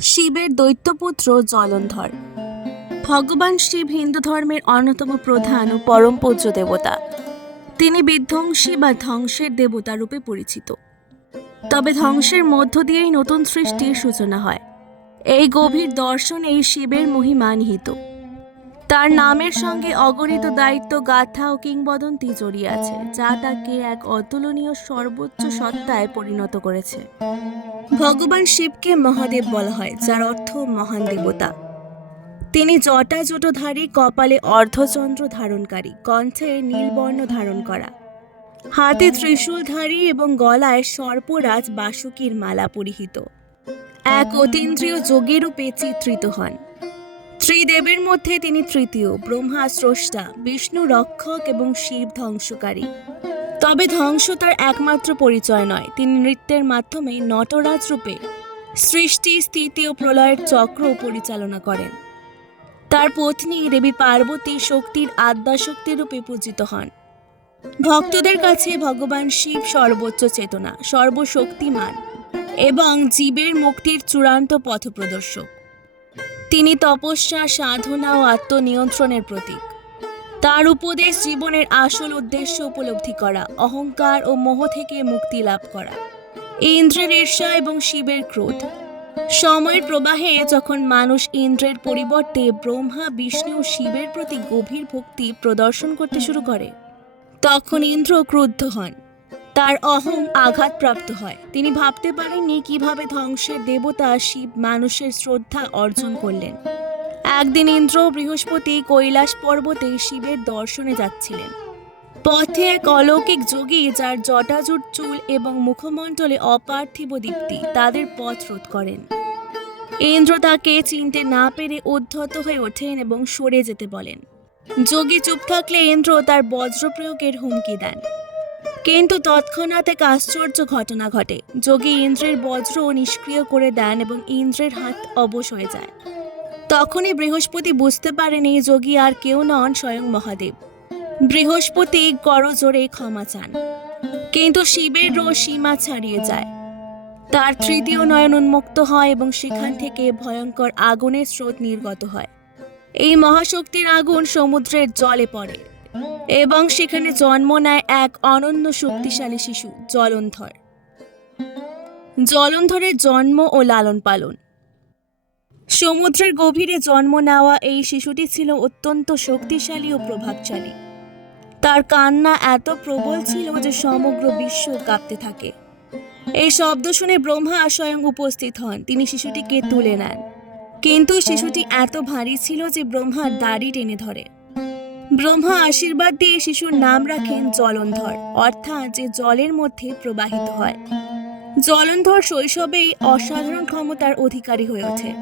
শিবের দৈত্যপুত্র জলন্ধর। ভগবান শিব হিন্দু ধর্মের অন্যতম প্রধান ও পরম পূজ্য দেবতা। তিনি বিধ্বংসী বা ধ্বংসের দেবতা রূপে পরিচিত। তবে ধ্বংসের মধ্য দিয়েই নতুন সৃষ্টির সূচনা হয়। এই গভীর দর্শন এই শিবের মহিমা নিহিত। তার নামের সঙ্গে অগণিত দায়িত্ব, গাথা ও কিংবদন্তি জড়িয়ে আছে, যা তাকে এক অতুলনীয় সর্বোচ্চ সত্তায় পরিণত করেছে। ভগবান শিবকে মহাদেব বলা হয়, যার অর্থ মহান দেবতা। তিনি জটা জটোধারী কপালে অর্ধচন্দ্র ধারণকারী, কণ্ঠে নীলবর্ণ ধারণ করা। হাতে ত্রিশূলধারী এবং গলায় সর্পরাজ বাসুকীর মালা পরিহিত। এক অতীন্দ্রিয় যোগী রূপে চিত্রিত হন। ত্রিদেবের মধ্যে তিনি তৃতীয় ব্রহ্মা স্রষ্টা বিষ্ণু রক্ষক এবং শিব ধ্বংসকারী। তবে ধ্বংস তার একমাত্র পরিচয় নয়, তিনি নৃত্যের মাধ্যমে নটরাজ রূপে সৃষ্টি, স্থিতি ও প্রলয়ের চক্র পরিচালনা করেন। তার পত্নী দেবী পার্বতী শক্তির আদ্যাশক্তি রূপে পূজিত হন। ভক্তদের কাছে ভগবান শিব সর্বোচ্চ চেতনা, সর্বশক্তিমান এবং জীবের মুক্তির চূড়ান্ত পথপ্রদর্শক। তিনি তপস্যা, সাধনা ও আত্মনিয়ন্ত্রণের প্রতীক। তার উপদেশ জীবনের আসল উদ্দেশ্য উপলব্ধি করা, অহংকার ও মোহ থেকে মুক্তি লাভ করা। ইন্দ্রের ঈর্ষা এবং শিবের ক্রোধ। সময়ের প্রবাহে যখন মানুষ ইন্দ্রের পরিবর্তে ব্রহ্মা, বিষ্ণু ও শিবের প্রতি গভীর ভক্তি প্রদর্শন করতে শুরু করে, তখন ইন্দ্র ক্রুদ্ধ হন। তার অহং আঘাতপ্রাপ্ত হয়। তিনি ভাবতে পারেননি কীভাবে ধ্বংসের দেবতা শিব মানুষের শ্রদ্ধা অর্জন করলেন। একদিন ইন্দ্র বৃহস্পতি কৈলাস পর্বতে শিবের দর্শনে যাচ্ছিলেন। পথে এক অলৌকিক যোগী যার জটাজুট চুল এবং মুখমণ্ডলে অপার্থিব দীপ্তি তাদের পথ রোধ করেন। ইন্দ্র তাকে চিনতে না পেরে উদ্ধত হয়ে ওঠেন এবং সরে যেতে বলেন। যোগী চুপ থাকলে ইন্দ্র তার বজ্র প্রয়োগের হুমকি দেন। কিন্তু তৎক্ষণাৎ এক আশ্চর্য ঘটনা ঘটে। যোগী ইন্দ্রের বজ্র নিষ্ক্রিয় করে দেন এবং ইন্দ্রের হাত অবশ হয়ে যায়। তখনই বৃহস্পতি বুঝতে পারেন এই যোগী আর কেউ নন স্বয়ং মহাদেব। বৃহস্পতি করজোরে ক্ষমা চান। কিন্তু শিবের রোষ সীমা ছাড়িয়ে যায়। তার তৃতীয় নয়ন উন্মুক্ত হয় এবং সেখান থেকে ভয়ঙ্কর আগুনের স্রোত নির্গত হয়। এই মহাশক্তির আগুন সমুদ্রের জলে পড়ে। এবং সেখানে জন্ম নেয় এক অনন্য শক্তিশালী শিশু, জলন্ধর। জলন্ধরের জন্ম ও লালন পালন। সমুদ্রের গভীরে জন্ম নেওয়া এই শিশুটি ছিল অত্যন্ত শক্তিশালী ও প্রভাবশালী। তার কান্না এত প্রবল ছিল যে সমগ্র বিশ্ব কাঁপতে থাকে। এই শব্দ শুনে ব্রহ্মা স্বয়ং উপস্থিত হন। তিনি শিশুটিকে তুলে নেন। কিন্তু শিশুটি এত ভারী ছিল যে ব্রহ্মার দাড়ি টেনে ধরে। ব্রহ্মা আশীর্বাদ দিয়ে শিশুর নাম রাখেন জলন্ধর, অর্থাৎ যে জলের মধ্যে প্রবাহিত হয়। জলন্ধর শৈশবেই অসাধারণ ক্ষমতার অধিকারী হয়ে ওঠে।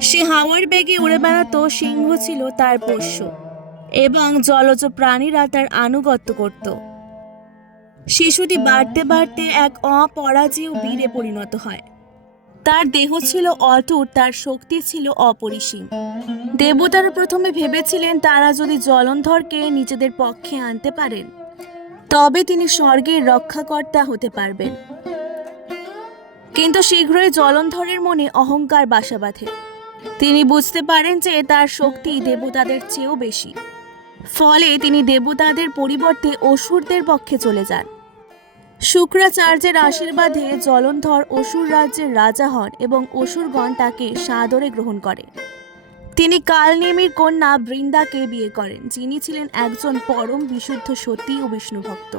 সে হাওয়ার বেগে উড়ে বেড়াতো সিংহ ছিল তার পোষ্য এবং জলজ প্রাণীরা তার আনুগত্য করত। শিশুটি বাড়তে বাড়তে এক অপরাজেয় বীরে পরিণত হয়। তার দেহ ছিল অটুট, তার শক্তি ছিল অপরিসীম। দেবতারা প্রথমে ভেবেছিলেন তারা যদি জলন্ধরকে নিজেদের পক্ষে আনতে পারেন, তবে তিনি স্বর্গের রক্ষাকর্তা হতে পারবেন। কিন্তু শীঘ্রই জলন্ধরের মনে অহংকার বাসা বাঁধে। তিনি বুঝতে পারেন যে তার শক্তি দেবতাদের চেয়েও বেশি। ফলে তিনি দেবতাদের পরিবর্তে অসুরদের পক্ষে চলে যান। শুক্রাচার্যের আশীর্বাদে জলন্ধর অসুর রাজ্যের রাজা হন এবং অসুরগণ তাকে সাদরে গ্রহণ করে। তিনি কালনেমির কন্যা বৃন্দাকে বিয়ে করেন, যিনি ছিলেন একজন পরম বিশুদ্ধ সতী ও বিষ্ণু ভক্ত।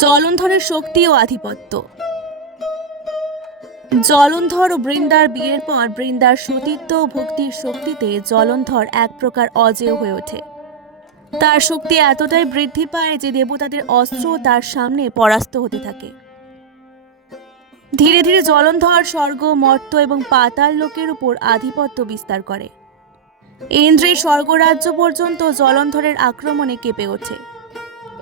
জলন্ধরের শক্তি ও আধিপত্য। জলন্ধর ও বৃন্দার বিয়ের পর বৃন্দার সতীত্ব ও ভক্তির শক্তিতে জলন্ধর এক প্রকার অজেয় হয়ে ওঠে। তার শক্তি এতটাই বৃদ্ধি পায় যে দেবতাদের অস্ত্র তার সামনে পরাস্ত হতে থাকে। ধীরে ধীরে জলন্ধর স্বর্গ মর্ত এবং পাতাল লোকের উপর আধিপত্য বিস্তার করে। ইন্দ্রের স্বর্গরাজ্য পর্যন্ত জলন্ধরের আক্রমণে কেঁপে ওঠে।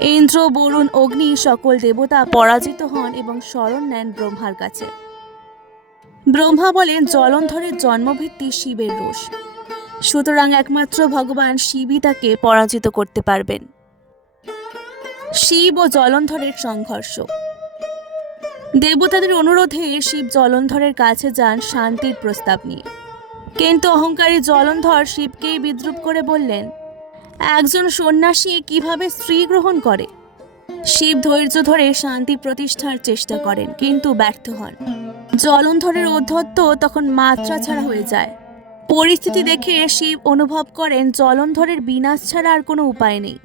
ইন্দ্র, বরুণ, অগ্নি সকল দেবতা পরাজিত হন এবং শরণ নেন ব্রহ্মার কাছে। ব্রহ্মা বলেন, জলন্ধরের জন্মভিত্তি শিবের রোষ। সুতরাং একমাত্র ভগবান শিবই তাকে পরাজিত করতে পারবেন। শিব ও জলন্ধরের সংঘর্ষ। দেবতাদের অনুরোধে শিব জলন্ধরের কাছে যান শান্তির প্রস্তাব নিয়ে। কিন্তু অহংকারী জলন্ধর শিবকেই বিদ্রুপ করে বললেন, একজন সন্ন্যাসী কীভাবে স্ত্রী গ্রহণ করে? শিব ধৈর্য ধরে শান্তি প্রতিষ্ঠার চেষ্টা করেন, কিন্তু ব্যর্থ হন। জলন্ধরের ঔদ্ধত্য তখন মাত্রা ছাড়া হয়ে যায়। পরিস্থিতি দেখে শিব অনুভব করেন জলন্ধরের বিনাশ ছাড়া আর কোনো উপায় নেই।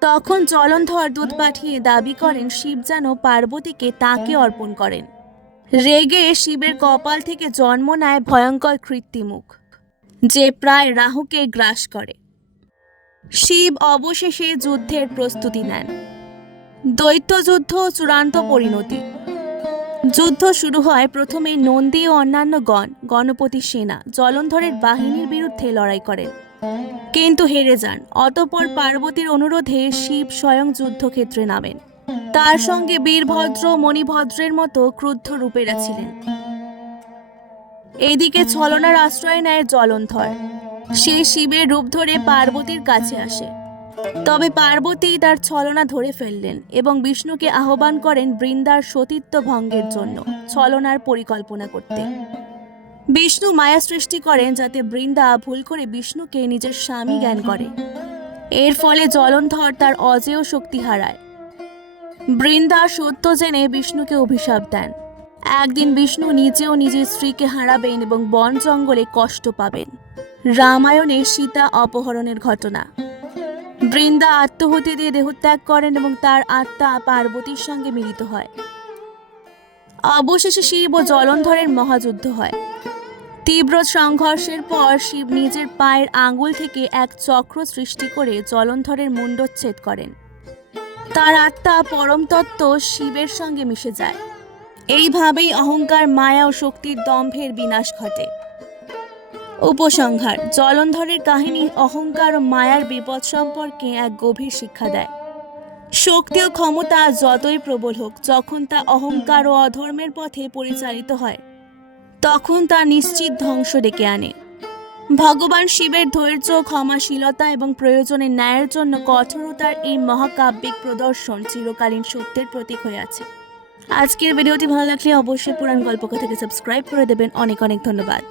তখন জলন্ধর দুধ পাঠিয়ে দাবি করেন শিব যেন পার্বতীকে তাকে অর্পণ করেন। রেগে শিবের কপাল থেকে জন্ম নেয় ভয়ঙ্কর কৃত্রিমুখ যে প্রায় রাহুকে গ্রাস করে। শিব অবশেষে যুদ্ধের প্রস্তুতি নেন। দৈত্য যুদ্ধ চূড়ান্ত পরিণতি। যুদ্ধ শুরু হয় প্রথমে নন্দী ও অন্যান্য গণ, গণপতি সেনা, জলন্ধরের বাহিনীর বিরুদ্ধে লড়াই করেন কিন্তু হেরে যান। অতপর পার্বতীর অনুরোধে শিব স্বয়ং যুদ্ধক্ষেত্রে নামেন। তার সঙ্গে বীরভদ্র, মণিভদ্রের মতো ক্রুদ্ধ রূপেরা ছিলেন। এইদিকে ছলনার আশ্রয় নেয় জলন্ধর। সে শিবের রূপ ধরে পার্বতীর কাছে আসে। তবে পার্বতী তার ছলনা ধরে ফেললেন এবং বিষ্ণুকে আহ্বান করেন বৃন্দার সতীত্ব ভঙ্গের জন্য ছলনার পরিকল্পনা করতে। বিষ্ণু মায়া সৃষ্টি করেন যাতে বৃন্দা ভুল করে বিষ্ণুকে নিজের স্বামী জ্ঞান করে। এর ফলে জলন্ধর তার অজেয় শক্তি হারায়। বৃন্দা সত্য জেনে বিষ্ণুকে অভিশাপ দেন। একদিন বিষ্ণু নিজেও নিজের স্ত্রীকে হারাবেন এবং বন জঙ্গলে কষ্ট পাবেন। রামায়ণে সীতা অপহরণের ঘটনা। বৃন্দা আত্মহতি দিয়ে দেহত্যাগ করেন এবং তার আত্মা পার্বতীর সঙ্গে মিলিত হয়। অবশেষে শিব ও জলন্ধরের মহাযুদ্ধ হয়। তীব্র সংঘর্ষের পর শিব নিজের পায়ের আঙ্গুল থেকে এক চক্র সৃষ্টি করে জলন্ধরের মুণ্ডচ্ছেদ করেন। তার আত্মা পরম তত্ত্ব শিবের সঙ্গে মিশে যায়। এইভাবেই অহংকার, মায়া ও শক্তির দম্ভের বিনাশ ঘটে। উপসংহার। জলন্ধরের কাহিনী অহংকার ও মায়ার বিপদ সম্পর্কে এক গভীর শিক্ষা দেয়। শক্তি ও ক্ষমতা যতই প্রবল হোক, যখন তা অহংকার ও অধর্মের পথে পরিচালিত হয়, তখন তা নিশ্চিত ধ্বংস ডেকে আনে। ভগবান শিবের ধৈর্য, ক্ষমাশীলতা এবং প্রয়োজনে ন্যায়ের জন্য কঠোরতার এই মহাকাব্যিক প্রদর্শন চিরকালীন সত্যের প্রতীক হয়ে আছে। আজকের ভিডিওটি ভালো লাগলে অবশ্যই পুরাণ গল্পকে থেকে সাবস্ক্রাইব করে দেবেন। অনেক অনেক ধন্যবাদ।